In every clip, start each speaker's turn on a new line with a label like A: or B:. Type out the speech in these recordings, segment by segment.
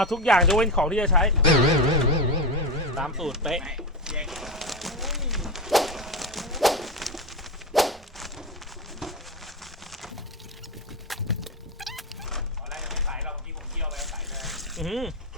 A: เอามาทุกอย่างจะเว้นของที่จะใช้ ตามสูตรเป๊ะ
B: ตอนแรกยังไม่ใส่เราเมื่อ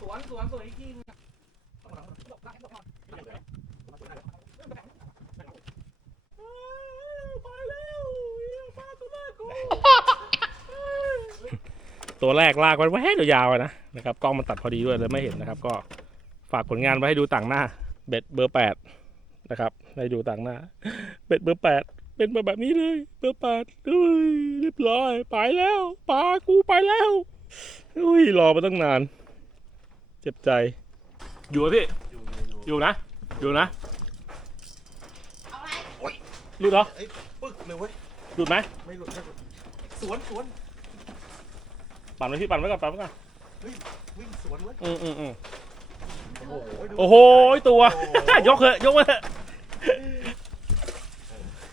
B: ส
A: ว
C: นสวนสวนอีกทีนึง
A: ตัวแรกลากไว้แว้ยาวๆนะนะครับกล้องมันตัดพอดีด้วยเลยไม่เห็นนะครับ ก็ฝากผลงานไว้ให้ดูต่างหน้า เบ็ดเบอร์แปดนะครับให้ดูต่างหน้า เบ็ดเบอร์แปดเป็นมาแบบนี้เลย เบอร์แปดอุ้ยเรียบร้อยไปแล้วปลากูไปแล้วอุ้ยรอมาตั้งนาน เจ็บใจ อยู่ไหมพี่
B: อยู่อยู่อยู่
A: อยู่นะ อยู่นะ
C: เอาไร
A: หลุดเหรอ
B: เอ้ยปึ๊กเลยเว้ย
A: หลุดไหม
B: ไม่หลุดไม่หลุดสวนสวน
A: ปั่นไว้พี่ปั่นไว้ก่อนปั่นไว้ก่อน
B: วิ่งสวนเว้ย
A: อืมอืมอืม
B: โอ้โหดู
A: โอ้โหตัว ยกเถอะยกมาเถอะ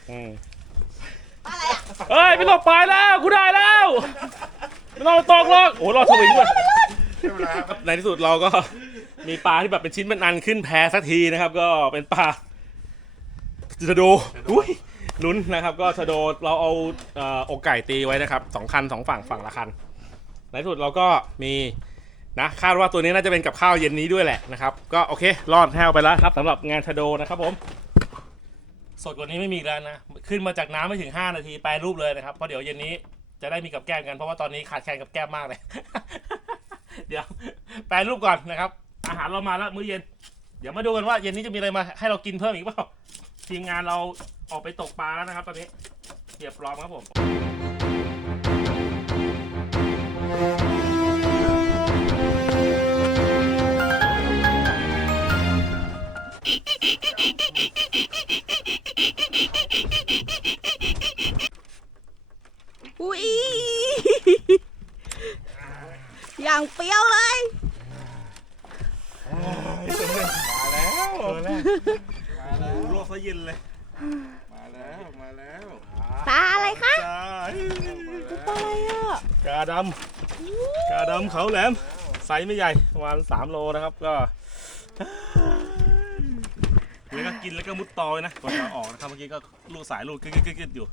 A: อืม
C: อะไรอะ
A: เอ้ยไม่ต้องไปแล้วกูได้แล้วไม่ต้องตกหรอกโอ้โหรอดสวิงด้วย
B: ใช่เวลาครับ
A: ในที่สุดเราก็มีปลาที่แบบเป็นชิ้นเป็นอันขึ้นแพสักทีนะครับ ก็เป็นปลาชะโดอุ้ยลุ้นนะครับ ก็ชะโดเราเอาเอ่ออกไก่ตีไว้นะครับสองคันสองฝั่งฝั่งละคันในที่สุดเราก็มีนะคาดว่าตัวนี้น่าจะเป็นกับข้าวเย็นนี้ด้วยแหละนะครับ ก็โอเค รอดแห้วไปแล้วครับสำหรับงานชะโดนะครับผม สดกว่านี้ไม่มีอีกแล้วนะ ขึ้นมาจากน้ำไม่ถึง 5 นาทีแปรรูปเลยนะครับ เพราะเดี๋ยวเย็นนี้จะได้มีกับแก้มกัน เพราะว่าตอนนี้ขาดแคลนกับแก้มมากเลย เดี๋ยวแปรรูปก่อนนะครับ อาหารเรามาแล้วมื้อเย็น เดี๋ยวมาดูกันว่าเย็นนี้จะมีอะไรมาให้เรากินเพิ่มอีกเปล่าทีมงานเราออกไปตกปลาแล้วนะครับ ตอนนี้เรียบร้อยครับผม
D: อุ้ย อย่างเปรี้ยวเลย
B: มาแล้วมาแล้วมาแล้ว
A: โลกซะเย็นเลย
B: มาแล้วมาแล้ว
D: ปลาอะไรคะ
A: จ้า
D: ปลาอะไรอะ
A: กาดำกาดำเขาแหลมไซส์ไม่ใหญ่ประมาณ3โลนะครับก็แล้วก็กินแล้วก็มุดตอไว้นะก่อนจะออกนะครับเมื่อกี้ก็ลูดสายลูดกึกกึกกึกกึกอยู่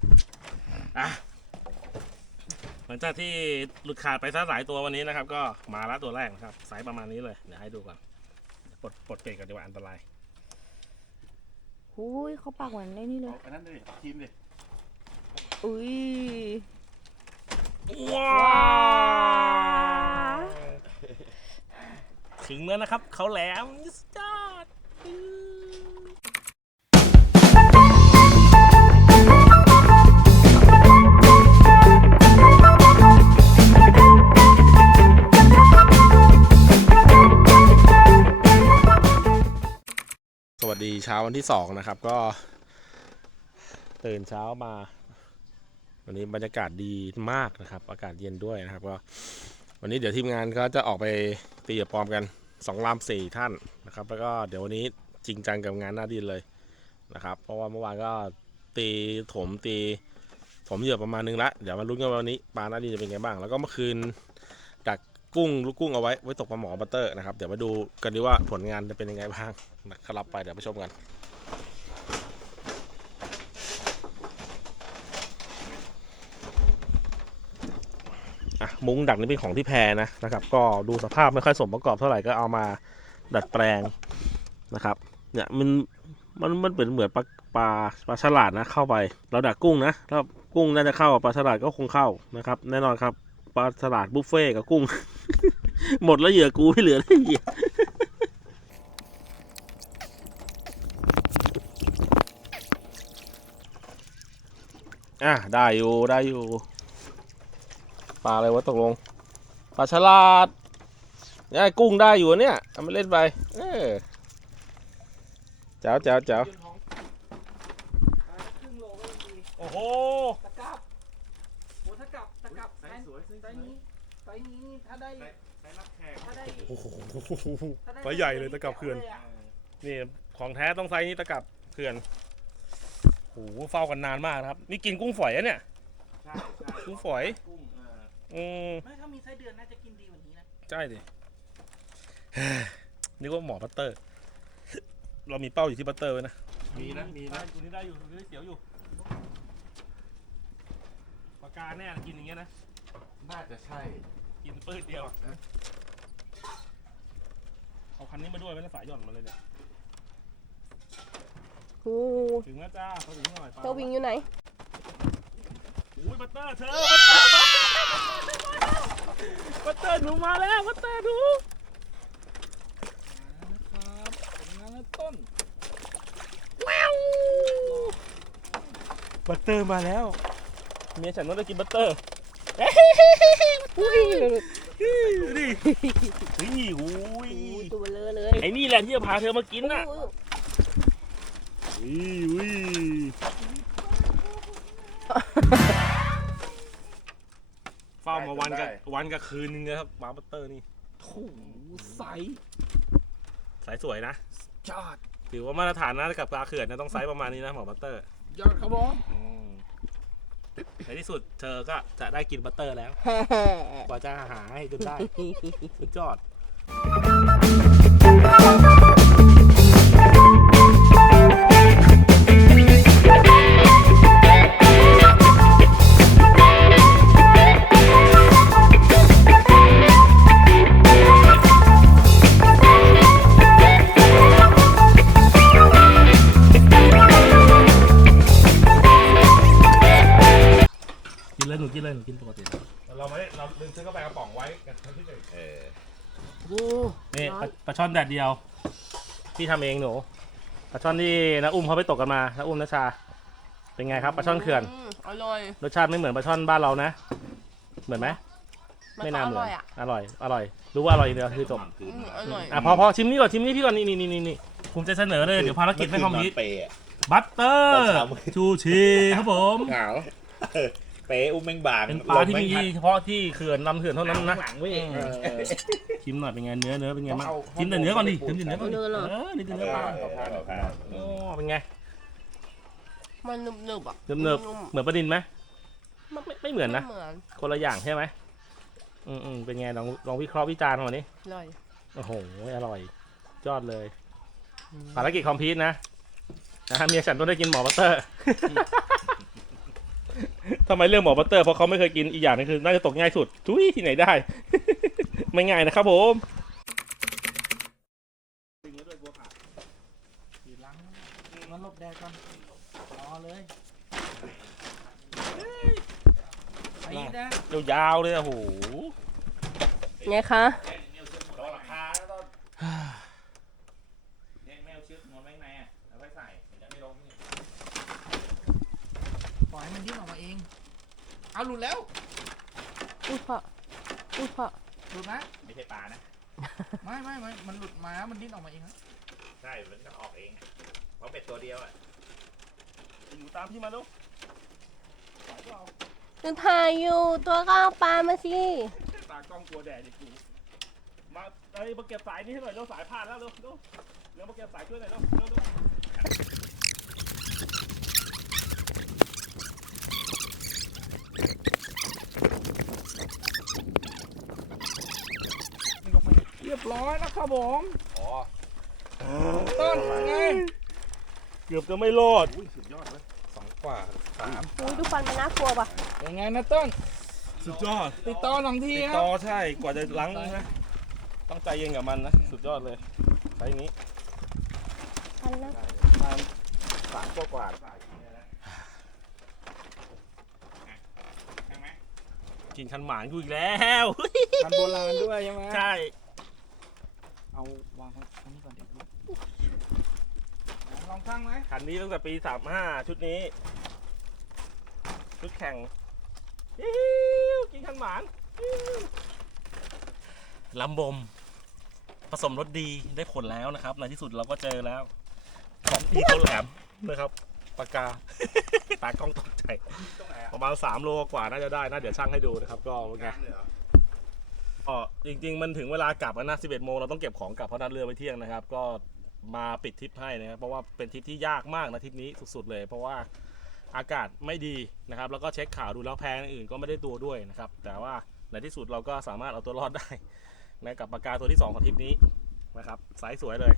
A: อะ หลังจากที่หลุดขาดไปซะหลายตัววันนี้นะครับ ก็มาแล้วตัวแรกนะครับไซส์ประมาณนี้เลยเดี๋ยวให้ดูก่อนปลดปลดเบรกก่อนดีกว่าอันตราย
D: หุยเขาปากเหมือนในนี่เล
B: เอา
D: ย
B: อันนั้นดิทีมดิ
D: อุ้ย
A: ว้า
D: ว้าว
A: ถึงแล้วนะครับเขาแหลม ดีเช้าวันที่สองนะครับ ก็ ตื่นเช้ามา วันนี้บรรยากาศดีมากนะครับ อากาศเย็นด้วยนะครับ ก็ วันนี้เดี๋ยวทีมงานก็จะออกไปตีกับปอมกันสองลำสี่ท่านนะครับ แล้วก็เดี๋ยววันนี้จริงจังกับงานหน้าดินเลยนะครับ เพราะว่าเมื่อวานก็ตีถมตีถมเหยื่อประมาณนึงละเดี๋ยวมาลุ้นกันวันนี้ปลาหน้าดินจะเป็นไงบ้าง แล้วก็เมื่อคืนดัก กุ้งลูกกุ้งเอาไว้ไว้ตกปลาหมอบัตเตอร์นะครับเดี๋ยวมาดูกันดีว่าผลงานจะเป็นยังไงบ้างนะครับไปเดี๋ยวไปชมกันอะมุ้งดักนี่เป็นของที่แพรนะนะครับ ก็ดูสภาพไม่ค่อยสมประกอบเท่าไหร่ก็เอามาดัดแปลงนะครับเนี่ยมันมันมันเป็นเหมือนปลาปลาปลาฉลาดนะเข้าไป เราดักกุ้งนะถ้ากุ้งน่าจะเข้าปลาฉลาดก็คงเข้านะครับ แน่นอนครับปลาฉลาดบุฟเฟ่กับกุ้ง หมดแล้วเหยื่อกูไม่เหลือแล้วเหยื่ออะได้อยู่ได้อยู่ปลาอะไรวะตกลงปลาฉลาดเนี่ยกุ้งได้อยู่เนี่ยเอามาเล่นไปเออเจ้าเจ้าเจ้า
C: ยืนท้องครึ่งโลก็ยังดี
A: โอ้โห
C: ตะกรับโหถ้ากลับ ตะกรับไซส์
B: สวย
C: ไซส์นี้ไซ ส์นี้นี่ถ้าได้
B: ใช้รับแขก
C: ถ้าได้
A: โอ้โห
C: ถ้าได้
A: ไซส์ใหญ่เลยตะกรับเขื่อน
C: ลยะ
A: นี่ของแท้ต้องไซส์นี้ตะกับเขื่อนโอ้โหเฝ้ากันนานมากนะครับ นี่กินกุ้งฝอยอะเนี่ย
B: ใช่ใช่
A: กุ้งฝอย
B: กุ้งเออ
A: อืม
C: ไม่ถ้ามีไส้เดือนน่าจะกินดีกว่านี้นะ
A: ใช่ดิ นึกว่าหมอบัตเตอร์ เรามีเป้าอยู่ที่บัตเตอร์ไว้นะ
B: มีนะมีนะ
A: ตัวนี้ได้อยู่ตัวนี้เสียวอยู่ปากกาแน่กินอย่างเงี้ยนะ
B: น่าจะใช่
A: กินปื้ดเดียว เอาคันนี้มาด้วยไม่ต้องสายหย่อนมาเลยเนี่ย
D: โอ้
A: ถึงแล้วจ้าเขาถึงหน่อยปลา
D: เจ้าวิงอยู่ไหน
A: โอ้ยบัตเตอร์เธอ บัตเตอร์หนูมาแล้วบัตเตอร์หนู
C: ครับผลงานต้น
A: บัตเตอร์มาแล้ว เมียฉันต้องได้กินบัตเตอร์
D: อุ้ย
A: ดูดิอุ้ย
D: ตัวเลอเลย
A: ไอ้นี่แหละที่จะพาเธอมากินน่ะ
D: อุ้ย
A: อุ้ยเฝ้ามาวันกับวันกับคืนนึงนะครับหมาบัตเตอร์นี่
C: โอ้โหไซส์
A: สสวยนะ
C: ยอด
A: ถือว่ามาตรฐานนะกับปลาเขื่อนนะต้องไซส์ประมาณนี้นะหมอบัตเตอร์
C: ยอดครับผม
A: อืม ในที่สุดเธอก็จะได้กินบัตเตอร์แล้ว กว่าจะหาให้จนได้ สุดยอด นเลยหนูกินเลยหนูกินปกติเราไม่ได้เราลืมซื้อกาแฟกระป๋องไว้กันที่หนึ่ง
B: เออ
D: โอ้
A: นี่ปลาปลาช่อนแดดเดียวพี่ทำเองหนูปลาช่อนที่น้าอุ้มเขาไปตกกันมาน้าอุ้มน้าชา เป็นไงครับปลาช่อนเขื่อน
D: มอร่อย
A: รสชาติไม่เหมือนปลาช่อนบ้านเรานะ เหมือนไหม
D: มัน
A: ไม่
D: ก็
A: น่า
D: อ
A: เหมือ
D: ร่
A: น
D: อยอะ
A: อร่อย อร่อย รู้ว่าอร่อยอย่างเดียวคือจบ
D: อืมอร่อย
A: อะพอพอชิมนี่ก่อนชิมนี่พี่ก่อนนี่นี่นี่นี่ภูมิใจเสนอเลยเดี๋ยวภารกิจไม่คอมพลีท
B: เปย์อะ
A: บัตเตอ
B: ตอน
A: ร์
B: เช้ามืด
A: ชูชีครับผม
B: เหงา เออเปย์อุ้มแมงบาง
A: เป็นปลาที่
B: ล
A: มี
B: แงพัด
A: เฉพาะที่เขื่อนลำเขื่อนเท่านั้นนะ
C: หลังเว้ย
A: อืม
B: เออ
A: ชิมหน่อยเป็นไงเนื้อเนื้อเป็นไงบ้าง
B: ต้องเอา
A: ชิมแต่เนื้อก่อนดิชิมแต่เนื้อก่อนดิ
D: เนื้อเหรอ
A: เออนี่คือ
B: เอ
A: เนื้อ
B: อ
A: ปลา
B: เอาผ้าเอาผ้า
A: โอ้เป็นไง
D: มันหนึบๆอะ
A: เนิบเนิบ
D: นุ่ม
A: เหมือนปลาดินไหมไม่ไม่ไม่เหมือนนะ
D: ไม่เหมือน
A: คนละอย่างใช่ไหมอืมอืมเป็นไงลองลองวิเคราะห์วิจารณ์มาดิ
D: อร่อย
A: โอ้โหอร่อยยอดเลยภารกิจคอมพลีทนะนะฮะเมียฉันต้องได้กินหมอบัตเตอร์ ทำไมเรื่องหมอบัตเตอร์เพราะเขาไม่เคยกินอีกอย่างนึงคือ น่าจะตกง่ายสุดทุยที่ไหนได้ ไม่ง่ายนะครับผม
C: ล้างมันหลบแดดก่อนรอเลยไอ้นะ
A: ยาวๆเลยอะโอ้โห
D: ไงคะ
B: รอราคาแล้วต้องเนี่ยแมวเชือกนอนไว้ในอะเอาไว้ใส่มันจะไม่ลงนี่
C: ปล่อยให้มันดิ้นออกมาเอง เอาหลุดแล้ว
D: อุ้ยพ่ออุ้ยพ่อ
C: หลุดนะ
B: ไม่ใช่ปลานะ
C: ไม่ไม่ไม่มันหลุดมามันดิ้นออกมาเองนะ
B: ใช่ มันจะออกเองอะเพราะเป็ดตัวเดียวอะ
A: อยู่ตามพี่มาลูก
D: หนูถ่ายอยู่ตัวก็เอาปลามาสิ
A: ตากล้องกลัวแดดอีกกูมาเอ้ยมาเก็บสายนี้ให้หน่อยเร็วสายผ่านแล้วเร็วเร็วเร็วมาเก็บสายช่วยหน่อยเร็วเร็วเร็ว
C: เรียบร้ อยแล้วครับผม
B: อ๋อ
C: ต้นไง
A: เกือบจะไม่รอด
B: อุ้ยสุดยอดเลย
A: สองกว่าสาม
D: อุ้ยดูฟันมันน่ากลัวป่ะ
C: เป็นไงนะต้น
A: สุดยอด
C: ติดต่อสองที
A: ติด
C: ครั
A: ต่
C: บ
A: อใช่กว่าจะล้างนะต้องใจเย็นกับมันนะ สุดยอดเลยใช้นี้
D: ฟันนะ
A: ประมาณสามกว่ากว่า
B: ใช่ไหม
A: กินคันหมานกูอีกแล้ว
C: คันโบราณด้วยใช่ไหม
A: ใช่
C: เอาวางไว้ตรงนี้ก่อนเดี๋ยวดูลองช่างไหม
A: คันนี้ตั้งแต่ปีสามห้าชุดนี้ ชุดแข่งอิ๊วกินคันหมานอิ๊วลำบม ผสมรสดีได้ผลแล้วนะครับ ในที่สุดเราก็เจอแล้ว ของพี่เขาแหลมนะครับปากกา ตากล้องตกใจ
B: ตรงไหนอะ
A: ประมาณ3โลกว่าน่าจะได้นะเดี๋ยวช่างให้ดูนะครับ ก็เป็นไง
B: กลางเลยเหรอ
A: ก็จริง ๆ มันถึงเวลากลับแล้วนะ11โมงเราต้องเก็บของกลับเพราะนัดเรือไปเที่ยงนะครับ ก็มาปิดทริปให้นะครับ เพราะว่าเป็นทริปที่ยากมากนะทริปนี้สุดๆเลย เพราะว่าอากาศไม่ดีนะครับ แล้วก็เช็คข่าวดูแล้วแพงอื่นก็ไม่ได้ตัวด้วยนะครับ แต่ว่าในที่สุดเราก็สามารถเอาตัวรอดได้นะกับปากกาตัวที่สองของทริปนี้นะครับสายสวยเลย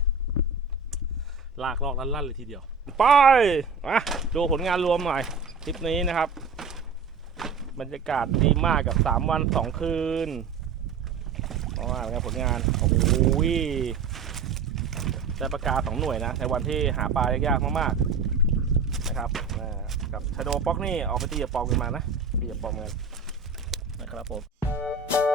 A: ลากลอกลั่นๆเลยทีเดียว ไปมาดูผลงานรวมหน่อยทริปนี้นะครับ บรรยากาศดีมากกับ 3 วัน 2 คืน เพราะว่าเป็นไงผลงานโอ้โหได้ประกาศสองหน่วยนะ ในวันที่หาปลายากๆมากๆนะครับกับชาโดป๊อกนี่ออกไปตีกับปองกันมานะตีกับปองกันนะครับผม